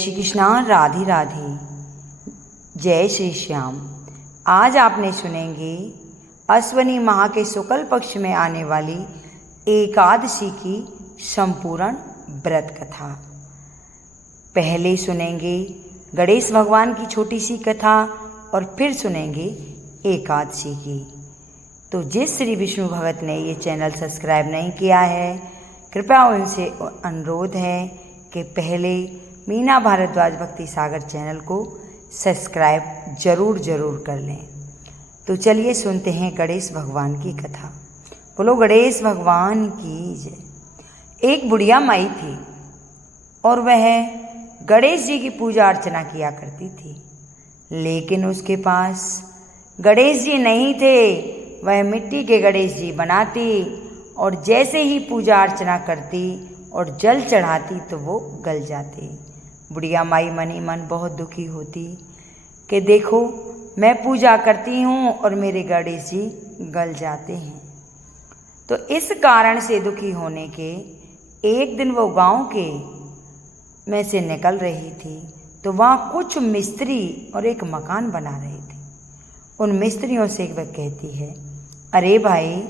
श्री कृष्णा, राधे राधे, जय श्री श्याम। आज आपने सुनेंगे अश्वनी माह के शुक्ल पक्ष में आने वाली एकादशी की संपूर्ण व्रत कथा। पहले सुनेंगे गणेश भगवान की छोटी सी कथा और फिर सुनेंगे एकादशी की। तो जिस श्री विष्णु भगत ने ये चैनल सब्सक्राइब नहीं किया है, कृपया उनसे अनुरोध है कि पहले मीना भारद्वाज भक्ति सागर चैनल को सब्सक्राइब जरूर कर लें। तो चलिए सुनते हैं गणेश भगवान की कथा। बोलो गणेश भगवान की जय। एक बुढ़िया माई थी और वह गणेश जी की पूजा अर्चना किया करती थी, लेकिन उसके पास गणेश जी नहीं थे। वह मिट्टी के गणेश जी बनाती और जैसे ही पूजा अर्चना करती और जल चढ़ाती तो वो गल जाते। बुढ़िया माई मन ही मन बहुत दुखी होती कि देखो मैं पूजा करती हूँ और मेरे गणेश जी गल जाते हैं। तो इस कारण से दुखी होने के एक दिन वो गांव के में से निकल रही थी, तो वहाँ कुछ मिस्त्री और एक मकान बना रहे थे। उन मिस्त्रियों से वह कहती है, अरे भाई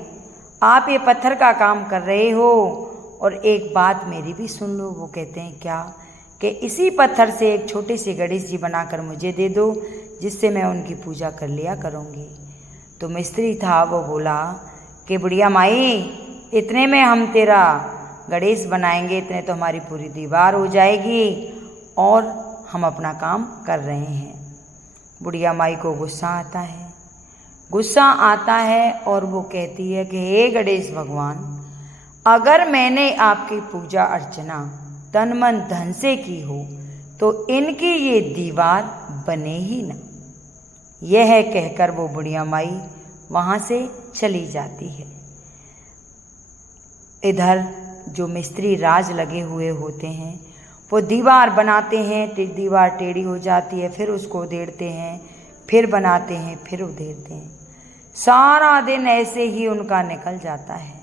आप ये पत्थर का काम कर रहे हो और एक बात मेरी भी सुन लो। वो कहते हैं क्या? कि इसी पत्थर से एक छोटे से गणेश जी बनाकर मुझे दे दो, जिससे मैं उनकी पूजा कर लिया करूँगी। तो मिस्त्री था वो बोला कि बुढ़िया माई इतने में हम तेरा गणेश बनाएंगे, इतने तो हमारी पूरी दीवार हो जाएगी और हम अपना काम कर रहे हैं। बुढ़िया माई को गुस्सा आता है और वो कहती है कि हे गणेश भगवान, अगर मैंने आपकी पूजा अर्चना तन मन धन से की हो तो इनकी ये दीवार बने ही न। यह कहकर वो बुढ़िया माई वहाँ से चली जाती है। इधर जो मिस्त्री राज लगे हुए होते हैं वो दीवार बनाते हैं, दीवार टेढ़ी हो जाती है, फिर उसको उधेड़ते हैं, फिर बनाते हैं, फिर उधेड़ते हैं। सारा दिन ऐसे ही उनका निकल जाता है।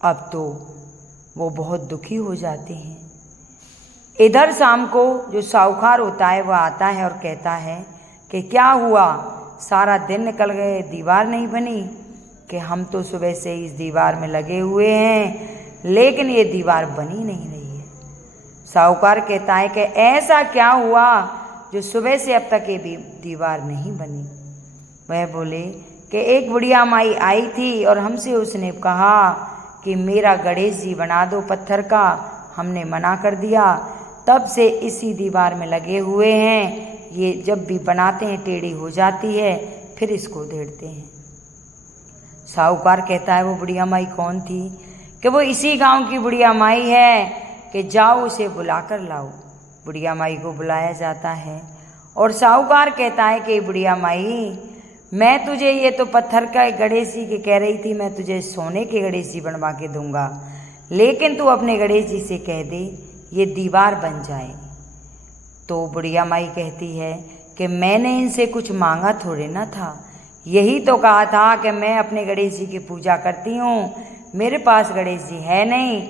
अब तो वो बहुत दुखी हो जाते हैं। इधर शाम को जो साहूकार होता है वह आता है और कहता है कि क्या हुआ, सारा दिन निकल गए, दीवार नहीं बनी। कि हम तो सुबह से इस दीवार में लगे हुए हैं, लेकिन ये दीवार बनी नहीं रही है। साहूकार कहता है कि ऐसा क्या हुआ जो सुबह से अब तक ये दीवार नहीं बनी। वह बोले कि एक बुढ़िया माई आई थी और हमसे उसने कहा कि मेरा गणेश जी बना दो पत्थर का। हमने मना कर दिया, तब से इसी दीवार में लगे हुए हैं। ये जब भी बनाते हैं टेढ़ी हो जाती है, फिर इसको उधेड़ते हैं। साहूकार कहता है वो बुढ़िया माई कौन थी? कि वो इसी गांव की बुढ़िया माई है, कि जाओ उसे बुला कर लाओ। बुढ़िया माई को बुलाया जाता है और साहूकार कहता है कि बुढ़िया माई, मैं तुझे ये तो पत्थर का गणेश जी के कह रही थी, मैं तुझे सोने के गणेश जी बनवा के दूंगा, लेकिन तू अपने गणेश जी से कह दे ये दीवार बन जाए। तो बुढ़िया माई कहती है कि मैंने इनसे कुछ मांगा थोड़े ना था, यही तो कहा था कि मैं अपने गणेश जी की पूजा करती हूँ, मेरे पास गणेश जी है नहीं,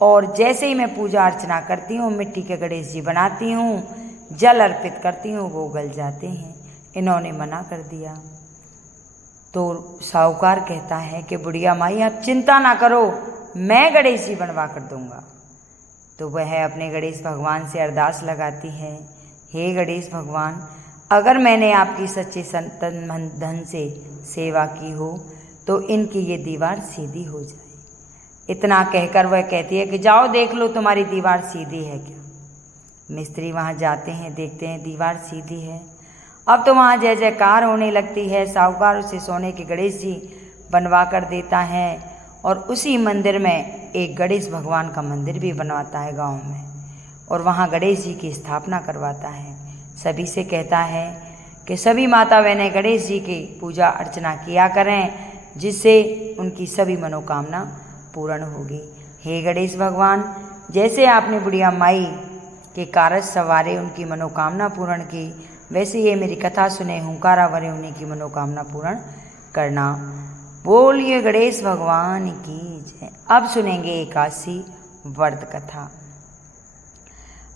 और जैसे ही मैं पूजा अर्चना करती हूँ मिट्टी के गणेश जी बनाती हूँ, जल अर्पित करती हूँ, वो गल जाते हैं। इन्होंने मना कर दिया। तो साहूकार कहता है कि बुढ़िया माई आप चिंता ना करो, मैं गणेश जी बनवा कर दूंगा। तो वह अपने गणेश भगवान से अरदास लगाती है, हे गणेश भगवान, अगर मैंने आपकी सच्चे तन मन धन से सेवा की हो तो इनकी ये दीवार सीधी हो जाए। इतना कहकर वह कहती है कि जाओ देख लो तुम्हारी दीवार सीधी है क्या। मिस्त्री वहाँ जाते हैं, देखते हैं दीवार सीधी है। अब तो वहाँ जय जयकार होने लगती है। साहूकार उसे सोने के गणेश जी बनवा कर देता है और उसी मंदिर में एक गणेश भगवान का मंदिर भी बनवाता है गांव में, और वहाँ गणेश जी की स्थापना करवाता है। सभी से कहता है कि सभी माता बहनें गणेश जी की पूजा अर्चना किया करें, जिससे उनकी सभी मनोकामना पूर्ण होगी। हे गणेश भगवान, जैसे आपने बुढ़िया माई के कारज सवारे उनकी मनोकामना पूर्ण की, वैसे ये मेरी कथा सुने हुंकारा भरे उन्हीं की मनोकामना पूर्ण करना। बोलिए गणेश भगवान की जय। अब सुनेंगे एकादशी व्रत कथा।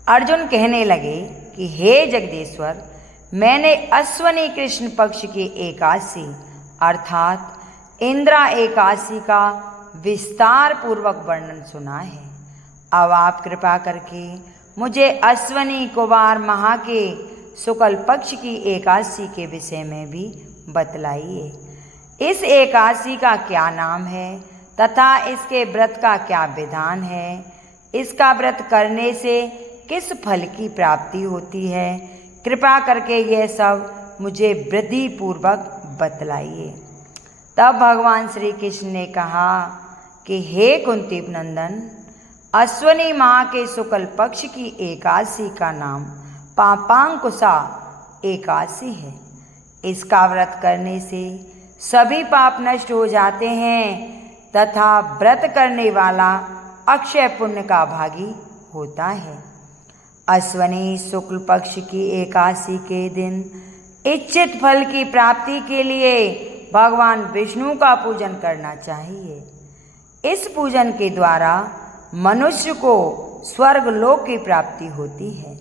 अर्जुन कहने लगे कि हे जगदीश्वर, मैंने अश्वनी कृष्ण पक्ष की एकादशी अर्थात इंद्रा एकादशी का विस्तार पूर्वक वर्णन सुना है। अब आप कृपा करके मुझे अश्वनी कुमार माह के शुक्ल पक्ष की एकादशी के विषय में भी बतलाइए। इस एकादशी का क्या नाम है तथा इसके व्रत का क्या विधान है? इसका व्रत करने से किस फल की प्राप्ति होती है? कृपा करके यह सब मुझे विधि पूर्वक बतलाइए। तब भगवान श्री कृष्ण ने कहा कि हे कुंती नंदन, अश्वनी माह के शुक्ल पक्ष की एकादशी का नाम पापांकुशा एकादशी है। इसका व्रत करने से सभी पाप नष्ट हो जाते हैं तथा व्रत करने वाला अक्षय पुण्य का भागी होता है। अश्वनी शुक्ल पक्ष की एकादशी के दिन इच्छित फल की प्राप्ति के लिए भगवान विष्णु का पूजन करना चाहिए। इस पूजन के द्वारा मनुष्य को स्वर्ग लोक की प्राप्ति होती है।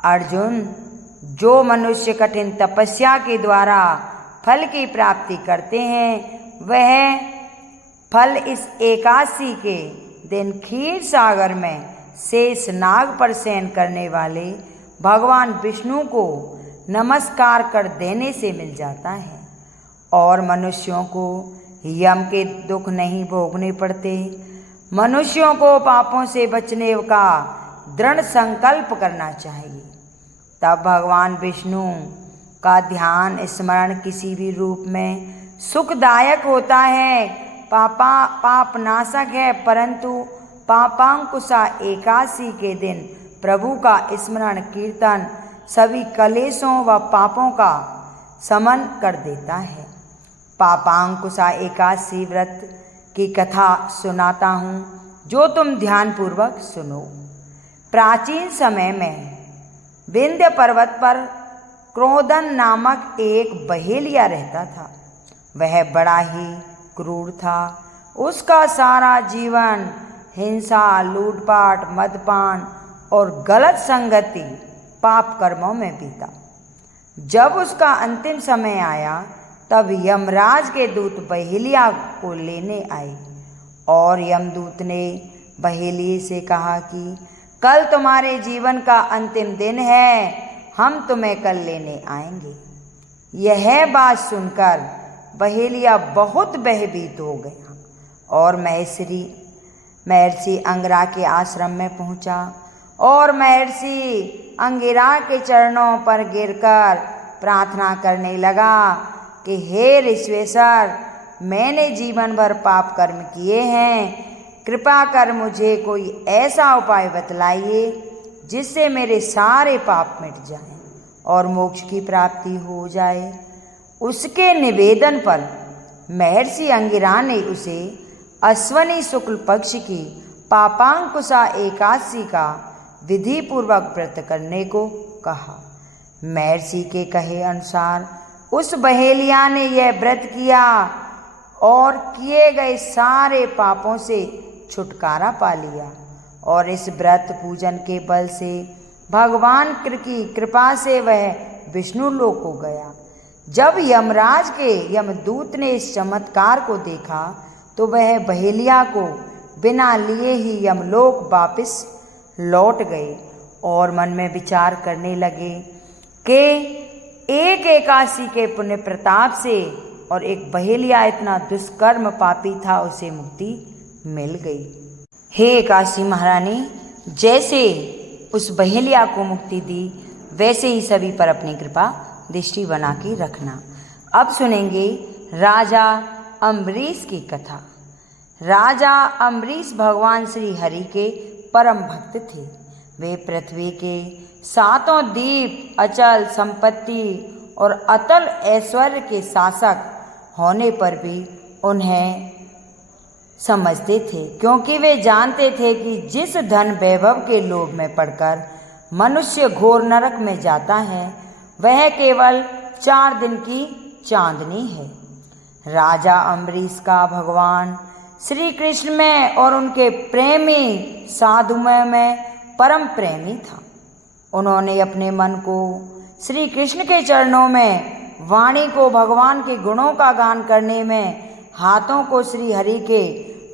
अर्जुन, जो मनुष्य कठिन तपस्या के द्वारा फल की प्राप्ति करते हैं वह फल इस एकादशी के दिन क्षीर सागर में शेष नाग पर शयन करने वाले भगवान विष्णु को नमस्कार कर देने से मिल जाता है और मनुष्यों को यम के दुख नहीं भोगने पड़ते। मनुष्यों को पापों से बचने का दृढ़ संकल्प करना चाहिए। तब भगवान विष्णु का ध्यान स्मरण किसी भी रूप में सुखदायक होता है, पाप नाशक है, परंतु पापांकुशा एकादशी के दिन प्रभु का स्मरण कीर्तन सभी कलेशों व पापों का शमन कर देता है। पापांकुशा एकादशी व्रत की कथा सुनाता हूँ, जो तुम ध्यानपूर्वक सुनो। प्राचीन समय में विंध्य पर्वत पर क्रोधन नामक एक बहेलिया रहता था। वह बड़ा ही क्रूर था। उसका सारा जीवन हिंसा, लूटपाट, मदपान और गलत संगति पाप कर्मों में बीता। जब उसका अंतिम समय आया तब यमराज के दूत बहेलिया को लेने आए और यमदूत ने बहेलिए से कहा कि कल तुम्हारे जीवन का अंतिम दिन है, हम तुम्हें कल लेने आएंगे। यह बात सुनकर बहेलिया बहुत भयभीत हो गया और महर्षि अंगिरा के आश्रम में पहुंचा और महर्षि अंगिरा के चरणों पर गिरकर प्रार्थना करने लगा कि हे ऋषिश्वर, मैंने जीवन भर पाप कर्म किए हैं, कृपा कर मुझे कोई ऐसा उपाय बतलाइए जिससे मेरे सारे पाप मिट जाएं और मोक्ष की प्राप्ति हो जाए। उसके निवेदन पर महर्षि अंगिरा ने उसे अश्वनी शुक्ल पक्ष की पापांकुशा एकादशी का विधि पूर्वक व्रत करने को कहा। महर्षि के कहे अनुसार उस बहेलिया ने यह व्रत किया और किए गए सारे पापों से छुटकारा पा लिया और इस व्रत पूजन के बल से भगवान की कृपा से वह विष्णु लोक को गया। जब यमराज के यमदूत ने इस चमत्कार को देखा तो वह बहेलिया को बिना लिए ही यमलोक वापस लौट गए और मन में विचार करने लगे कि एक एकादशी के पुण्य प्रताप से और एक बहेलिया इतना दुष्कर्म पापी था, उसे मुक्ति मिल गई। हे एकादशी महारानी, जैसे उस बहेलिया को मुक्ति दी वैसे ही सभी पर अपनी कृपा दृष्टि बना के रखना। अब सुनेंगे राजा अम्बरीश की कथा। राजा अम्बरीश भगवान श्री हरि के परम भक्त थे। वे पृथ्वी के सातों द्वीप, अचल संपत्ति और अतल ऐश्वर्य के शासक होने पर भी उन्हें समझते थे, क्योंकि वे जानते थे कि जिस धन वैभव के लोभ में पड़कर मनुष्य घोर नरक में जाता है वह केवल 4 दिन की चांदनी है। राजा अम्बरीश का भगवान श्री कृष्ण में और उनके प्रेमी साधुओं में परम प्रेमी था। उन्होंने अपने मन को श्री कृष्ण के चरणों में, वाणी को भगवान के गुणों का गान करने में, हाथों को श्री हरि के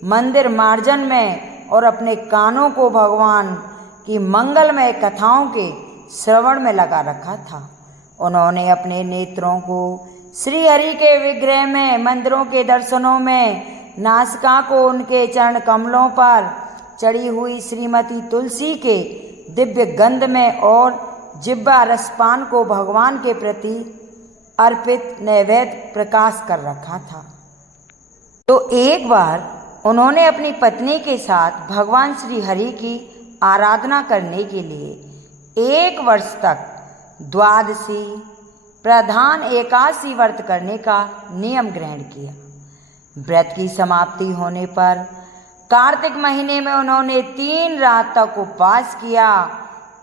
मंदिर मार्जन में और अपने कानों को भगवान की मंगलमय कथाओं के श्रवण में लगा रखा था। उन्होंने अपने नेत्रों को श्री हरि के विग्रह में, मंदिरों के दर्शनों में, नासिका को उनके चरण कमलों पर चढ़ी हुई श्रीमती तुलसी के दिव्य गंध में और जिह्वा रसपान को भगवान के प्रति अर्पित नैवेद्य प्रकाश कर रखा था। तो एक बार उन्होंने अपनी पत्नी के साथ भगवान श्री हरि की आराधना करने के लिए 1 वर्ष तक द्वादशी प्रधान एकादशी व्रत करने का नियम ग्रहण किया। व्रत की समाप्ति होने पर कार्तिक महीने में उन्होंने 3 रात तक उपवास किया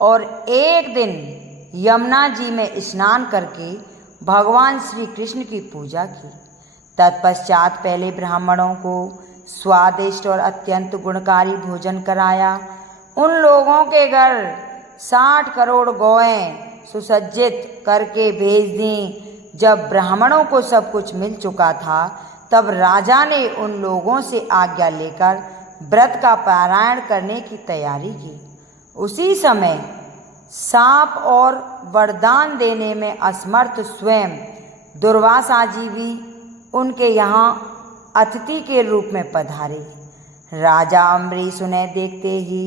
और एक दिन यमुना जी में स्नान करके भगवान श्री कृष्ण की पूजा की। तत्पश्चात पहले ब्राह्मणों को स्वादिष्ट और अत्यंत गुणकारी भोजन कराया। उन लोगों के घर 60 करोड़ गौएं सुसज्जित करके भेज दी। जब ब्राह्मणों को सब कुछ मिल चुका था, तब राजा ने उन लोगों से आज्ञा लेकर व्रत का पारायण करने की तैयारी की। उसी समय सांप और वरदान देने में असमर्थ स्वयं दुर्वासा जी भी उनके यहाँ अतिथि के रूप में पधारे। राजा अम्बरीश उन्हें देखते ही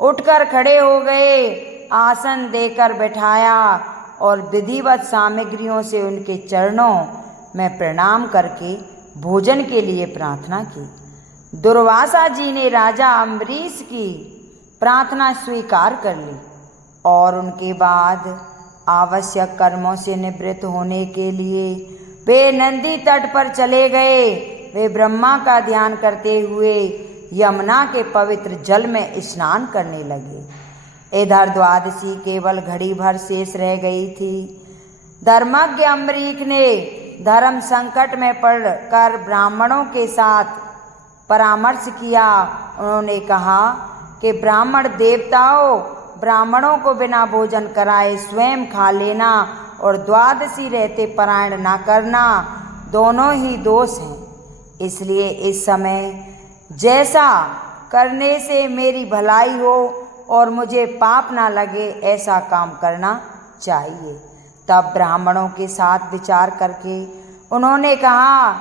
उठकर खड़े हो गए, आसन देकर बैठाया और विधिवत सामग्रियों से उनके चरणों में प्रणाम करके भोजन के लिए प्रार्थना की। दुर्वासा जी ने राजा अम्बरीश की प्रार्थना स्वीकार कर ली और उनके बाद आवश्यक कर्मों से निवृत्त होने के लिए वे नंदी तट पर चले गए। वे ब्रह्मा का ध्यान करते हुए यमुना के पवित्र जल में स्नान करने लगे। इधर द्वादशी केवल घड़ी भर शेष रह गई थी। धर्मज्ञ अम्बरीश ने धर्म संकट में पड़कर ब्राह्मणों के साथ परामर्श किया। उन्होंने कहा कि ब्राह्मण देवताओं, ब्राह्मणों को बिना भोजन कराए स्वयं खा लेना और द्वादशी रहते पारायण ना करना दोनों ही दोष हैं। इसलिए इस समय जैसा करने से मेरी भलाई हो और मुझे पाप ना लगे, ऐसा काम करना चाहिए। तब ब्राह्मणों के साथ विचार करके उन्होंने कहा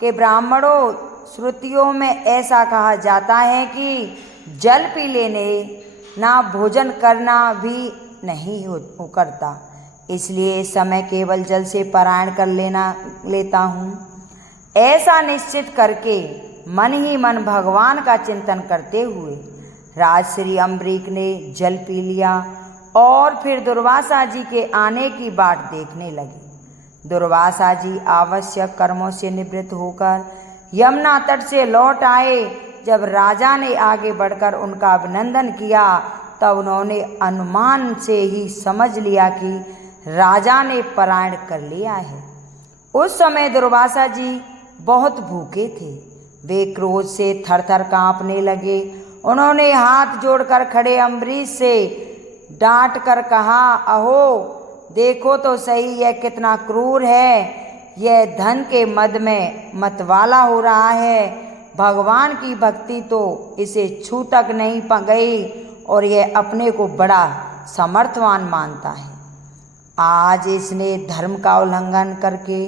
कि ब्राह्मणों, श्रुतियों में ऐसा कहा जाता है कि जल पी लेने ना भोजन करना भी नहीं हो करता, इसलिए इस समय केवल जल से पारायण कर लेता हूँ। ऐसा निश्चित करके मन ही मन भगवान का चिंतन करते हुए राजश्री अम्बरीश ने जल पी लिया और फिर दुर्वासा जी के आने की बाट देखने लगे। दुर्वासा जी आवश्यक कर्मों से निवृत्त होकर यमुना तट से लौट आए। जब राजा ने आगे बढ़कर उनका अभिनंदन किया, तब उन्होंने अनुमान से ही समझ लिया कि राजा ने पारायण कर लिया है। उस समय दुर्वासा जी बहुत भूखे थे। वे क्रोध से थरथर कांपने लगे। उन्होंने हाथ जोड़कर खड़े अम्बरीश से डांट कर कहा, अहो देखो तो सही, यह कितना क्रूर है। यह धन के मद में मतवाला हो रहा है। भगवान की भक्ति तो इसे छू तक नहीं गई और यह अपने को बड़ा समर्थवान मानता है। आज इसने धर्म का उल्लंघन करके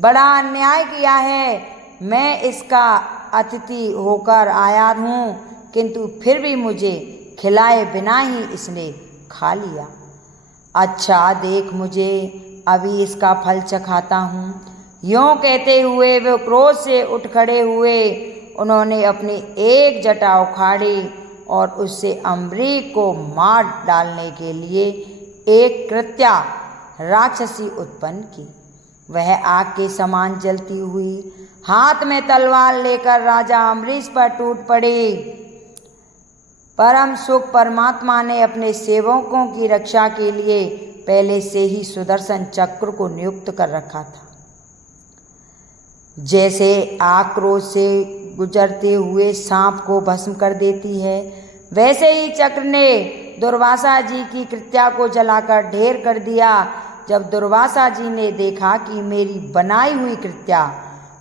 बड़ा अन्याय किया है। मैं इसका अतिथि होकर आया हूँ, किंतु फिर भी मुझे खिलाए बिना ही इसने खा लिया। अच्छा देख, मुझे अभी इसका फल चखाता हूँ। यूँ कहते हुए वे क्रोध से उठ खड़े हुए। उन्होंने अपनी एक जटा उखाड़ी और उससे अम्बरीश को मार डालने के लिए एक कृत्या राक्षसी उत्पन्न की। वह आग के समान जलती हुई हाथ में तलवार लेकर राजा अम्बरीश पर टूट पड़ी। परम सुख परमात्मा ने अपने सेवकों की रक्षा के लिए पहले से ही सुदर्शन चक्र को नियुक्त कर रखा था। जैसे आक्रोश से गुजरते हुए सांप को भस्म कर देती है, वैसे ही चक्र ने दुर्वासा जी की कृत्या को जलाकर ढेर कर दिया। जब दुर्वासा जी ने देखा कि मेरी बनाई हुई कृत्या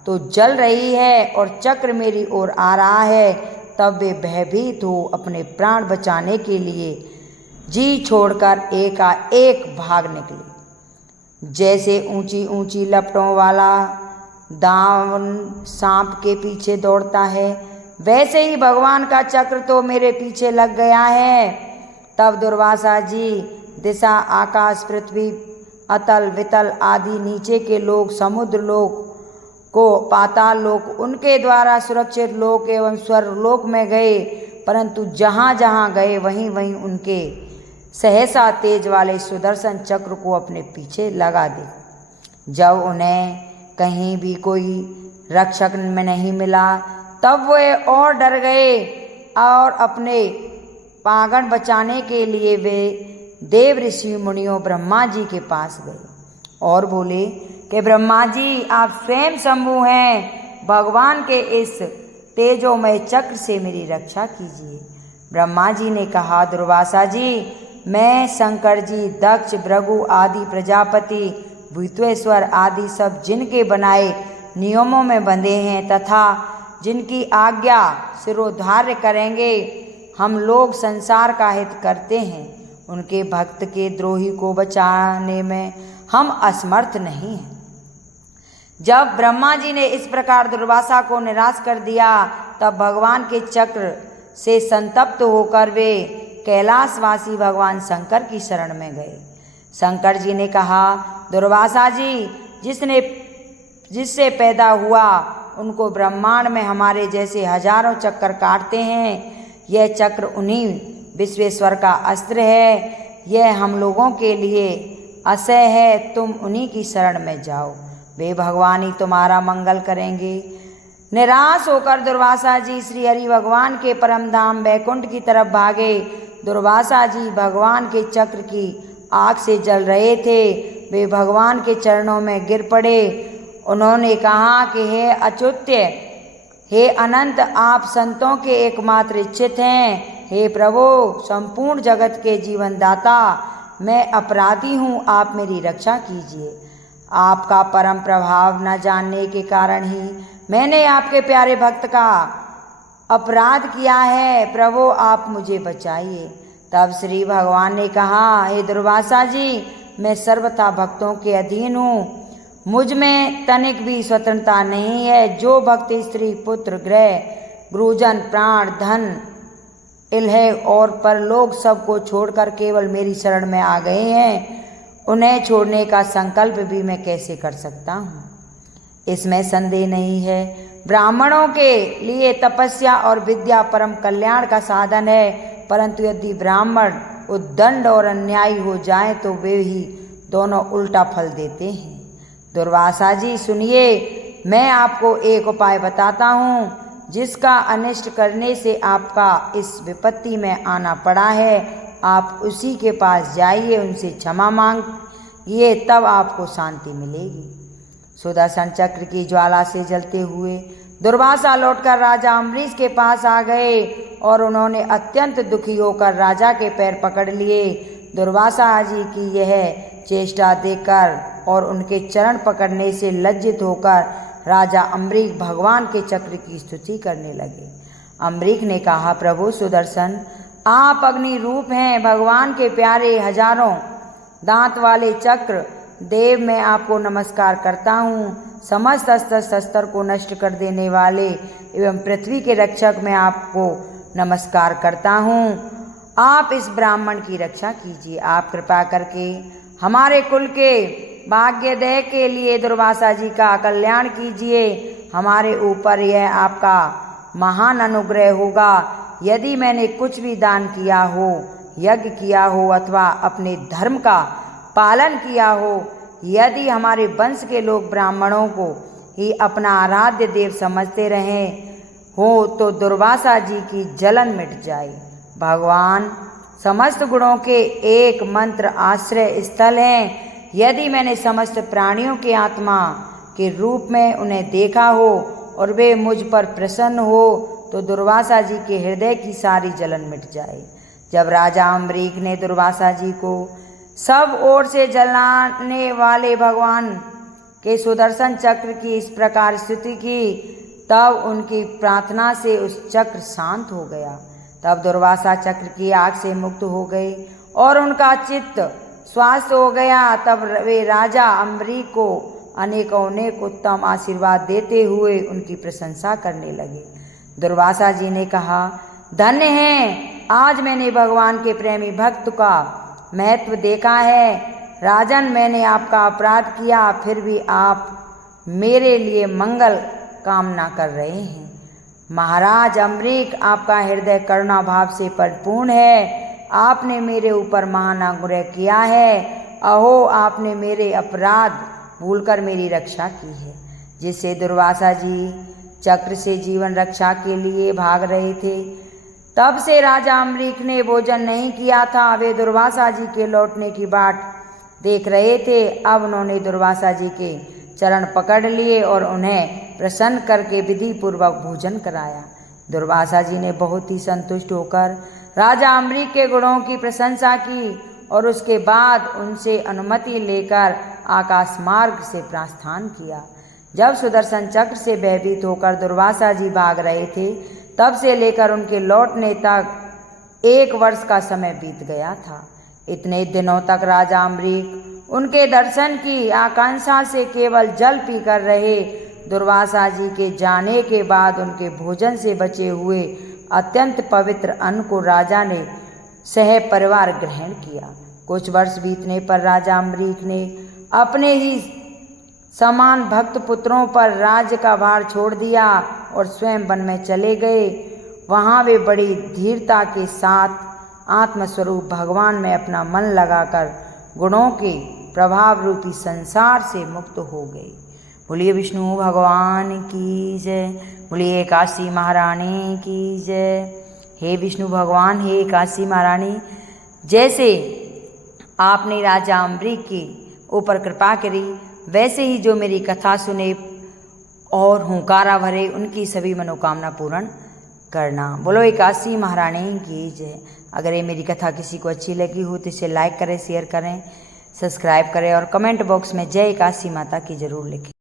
तो जल रही है और चक्र मेरी ओर आ रहा है, तब वे भयभीत हो अपने प्राण बचाने के लिए जी छोड़कर एकाएक भाग निकले। जैसे ऊंची ऊंची लपटों वाला दावन सांप के पीछे दौड़ता है, वैसे ही भगवान का चक्र तो मेरे पीछे लग गया है। तब दुर्वासा जी दिशा, आकाश, पृथ्वी, अतल वितल आदि नीचे के लोक, समुद्र लोक को पाताल लोक, उनके द्वारा सुरक्षित लोक एवं स्वर्गलोक में गए, परंतु जहाँ जहाँ गए वहीं वहीं उनके सहसा तेज वाले सुदर्शन चक्र को अपने पीछे लगा दे। जब उन्हें कहीं भी कोई रक्षक में नहीं मिला, तब वे और डर गए और अपने प्राण बचाने के लिए वे देव ऋषि मुनियों ब्रह्मा जी के पास गए और बोले कि ब्रह्मा जी, आप स्वयं शंभु हैं, भगवान के इस तेजोमय चक्र से मेरी रक्षा कीजिए। ब्रह्मा जी ने कहा, दुर्वासा जी, मैं शंकर जी, दक्ष, भृगु आदि प्रजापति, भूतेश्वर आदि सब जिनके बनाए नियमों में बंधे हैं तथा जिनकी आज्ञा सिरोधार्य करेंगे, हम लोग संसार का हित करते हैं, उनके भक्त के द्रोही को बचाने में हम असमर्थ नहीं हैं। जब ब्रह्मा जी ने इस प्रकार दुर्वासा को निराश कर दिया, तब भगवान के चक्र से संतप्त होकर वे कैलाशवासी भगवान शंकर की शरण में गए। शंकर जी ने कहा, दुर्वासा जी, जिससे पैदा हुआ उनको ब्रह्मांड में हमारे जैसे हजारों चक्कर काटते हैं। यह चक्र उन्हीं विश्वेश्वर का अस्त्र है, यह हम लोगों के लिए असह्य है, तुम उन्हीं की शरण में जाओ, वे भगवान ही तुम्हारा मंगल करेंगे। निराश होकर दुर्वासा जी श्री हरि भगवान के परम धाम वैकुंठ की तरफ भागे। दुर्वासा जी भगवान के चक्र की आग से जल रहे थे, वे भगवान के चरणों में गिर पड़े। उन्होंने कहा कि हे अच्युत्य, हे अनंत, आप संतों के एकमात्र इच्छित हैं। हे प्रभु, संपूर्ण जगत के जीवन दाता, मैं अपराधी हूँ, आप मेरी रक्षा कीजिए। आपका परम प्रभाव न जानने के कारण ही मैंने आपके प्यारे भक्त का अपराध किया है, प्रभु आप मुझे बचाइए। तब श्री भगवान ने कहा, हे दुर्वासा जी, मैं सर्वथा भक्तों के अधीन हूँ, मुझ में तनिक भी स्वतंत्रता नहीं है। जो भक्त स्त्री, पुत्र, गृह, गुरुजन, प्राण, धन, इल्ह और परलोक सबको छोड़कर केवल मेरी शरण में आ गए हैं, उन्हें छोड़ने का संकल्प भी मैं कैसे कर सकता हूँ? इसमें संदेह नहीं है। ब्राह्मणों के लिए तपस्या और विद्या परम कल्याण का साधन है, परंतु यदि ब्राह्मण उद्दंड और अन्यायी हो जाए तो वे ही दोनों उल्टा फल देते हैं। दुर्वासा जी सुनिए, मैं आपको एक उपाय बताता हूँ जिसका अनिष्ट करने से आपका इस विपत्ति में आना पड़ा है। आप उसी के पास जाइए, उनसे क्षमा मांगिए, तब आपको शांति मिलेगी। सुदर्शन चक्र की ज्वाला से जलते हुए दुर्वासा लौटकर राजा अम्बरीश के पास आ गए और उन्होंने अत्यंत दुखी होकर राजा के पैर पकड़ लिए। दुर्वासा जी की यह चेष्टा देखकर और उनके चरण पकड़ने से लज्जित होकर राजा अम्बरीश भगवान के चक्र की स्तुति करने लगे। अम्बरीश ने कहा, प्रभु सुदर्शन, आप अग्नि रूप हैं, भगवान के प्यारे हजारों दांत वाले चक्र देव, मैं आपको नमस्कार करता हूँ। समस्त अस्त्र शस्त्र को नष्ट कर देने वाले एवं पृथ्वी के रक्षक, मैं आपको नमस्कार करता हूँ। आप इस ब्राह्मण की रक्षा कीजिए, आप कृपा करके हमारे कुल के भाग्योदय के लिए दुर्वासा जी का कल्याण कीजिए। हमारे ऊपर यह आपका महान अनुग्रह होगा। यदि मैंने कुछ भी दान किया हो, यज्ञ किया हो अथवा अपने धर्म का पालन किया हो, यदि हमारे वंश के लोग ब्राह्मणों को ही अपना आराध्य देव समझते रहे हो, तो दुर्वासा जी की जलन मिट जाए। भगवान समस्त गुणों के एक मंत्र आश्रय स्थल हैं। यदि मैंने समस्त प्राणियों के आत्मा के रूप में उन्हें देखा हो और वे मुझ पर प्रसन्न हो, तो दुर्वासा जी के हृदय की सारी जलन मिट जाए। जब राजा अम्बरीक ने दुर्वासा जी को सब ओर से जलाने वाले भगवान के सुदर्शन चक्र की इस प्रकार स्तुति की, तब उनकी प्रार्थना से उस चक्र शांत हो गया। तब दुर्वासा चक्र की आग से मुक्त हो गए और उनका चित्त स्वस्थ हो गया। तब वे राजा अम्बरीक को अनेक उत्तम आशीर्वाद देते हुए उनकी प्रशंसा करने लगे। दुर्वासा जी ने कहा, धन्य है, आज मैंने भगवान के प्रेमी भक्त का महत्व देखा है। राजन, मैंने आपका अपराध किया, फिर भी आप मेरे लिए मंगल कामना कर रहे हैं। महाराज अम्बरीक, आपका हृदय करुणा भाव से परिपूर्ण है। आपने मेरे ऊपर महान अनुग्रह किया है। अहो, आपने मेरे अपराध भूलकर मेरी रक्षा की है। जिससे दुर्वासा जी चक्र से जीवन रक्षा के लिए भाग रहे थे, तब से राजा अम्बरीक ने भोजन नहीं किया था। वे दुर्वासा जी के लौटने की बाट देख रहे थे। अब उन्होंने दुर्वासा जी के चरण पकड़ लिए और उन्हें प्रसन्न करके विधि पूर्वक भोजन कराया। दुर्वासा जी ने बहुत ही संतुष्ट होकर राजा अम्बरीक के गुणों की प्रशंसा की और उसके बाद उनसे अनुमति लेकर आकाश मार्ग से प्रस्थान किया। जब सुदर्शन चक्र से भयभीत होकर दुर्वासा जी भाग रहे थे, तब से लेकर उनके लौटने तक 1 वर्ष का समय बीत गया था। इतने दिनों तक राजा अम्बरीक उनके दर्शन की आकांक्षा से केवल जल पीकर रहे। दुर्वासा जी के जाने के बाद उनके भोजन से बचे हुए अत्यंत पवित्र अन्न को राजा ने सह परिवार ग्रहण किया। कुछ वर्ष बीतने पर राजा अम्बरीक ने अपने ही समान भक्त पुत्रों पर राज्य का भार छोड़ दिया और स्वयं वन में चले गए। वहाँ वे बड़ी धीरता के साथ आत्मस्वरूप भगवान में अपना मन लगाकर गुणों के प्रभाव रूपी संसार से मुक्त हो गए। बोलिए विष्णु भगवान की जय। बोलिए काशी महारानी की जय। हे विष्णु भगवान, हे काशी महारानी, जैसे आपने राजा अम्बरीक के ऊपर कृपा करी, वैसे ही जो मेरी कथा सुने और हुंकारा भरे, उनकी सभी मनोकामना पूर्ण करना। बोलो काशी महारानी की जय। अगर ये मेरी कथा किसी को अच्छी लगी हो तो इसे लाइक करें, शेयर करें, सब्सक्राइब करें और कमेंट बॉक्स में जय काशी माता की जरूर लिखें।